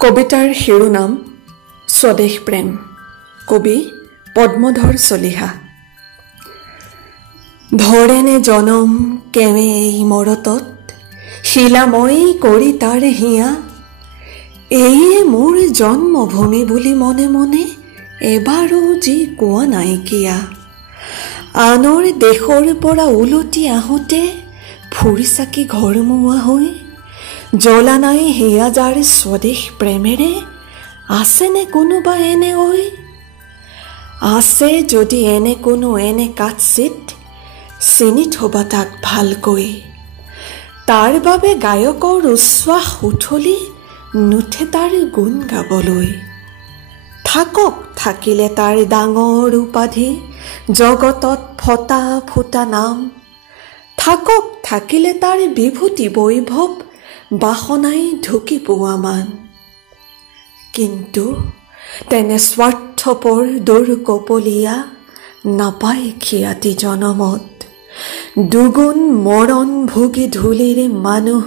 কবিতাৰ শিৰোনাম স্বদেশ প্ৰেম। কবি পদ্মধৰ চলিহা। ধৰেনে জনম কেৱে এই মৰতত, শিলাময় কৰি তাৰ হিয়া। এইয়ে মোৰ জন্মভূমি বুলি মনে মনে এবাৰো যি কোৱা নাইকিয়া। আনৰ দেশৰ পৰা উলটি আহোঁতে ফুৰি চাকি ঘৰমুৱা হৈ, জ্বলা নাই হিয়া যাৰ স্বদেশ প্ৰেমেৰে, আছেনে কোনোবা এনে ঐ? আছে যদি এনে কোনো এনে কাৎচিত, চিনি থবা তাক ভালকৈ। তাৰ বাবে গায়কৰ উচ্ছ্বাস উঠলি নুঠে তাৰ গুণ গাবলৈ। থাকক থাকিলে তাৰ ডাঙৰ উপাধি, জগতত ফটা ফুটা নাম। থাকক থাকিলে তাৰ বিভূতি বৈভৱ, বাসনাই ঢুকি পোৱা মান। কিন্তু তেনে স্বাৰ্থপৰ দুৰ্কপলীয়া, নাপায় খিয়াতি জনমত। দুগুণ মৰণ ভুগি ধূলিৰ মানুহ,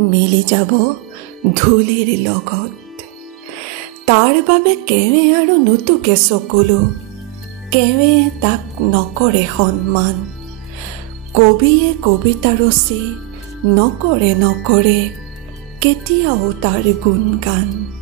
মিলি যাব ধূলিৰ লগত। তাৰ বাবে কেৱে আৰু নুতুকে চকুলো, কেৱে তাক নকৰে সন্মান। কবিয়ে কবিতা ৰচি নকৰে কেতিয়াও তাৰ গুণগান।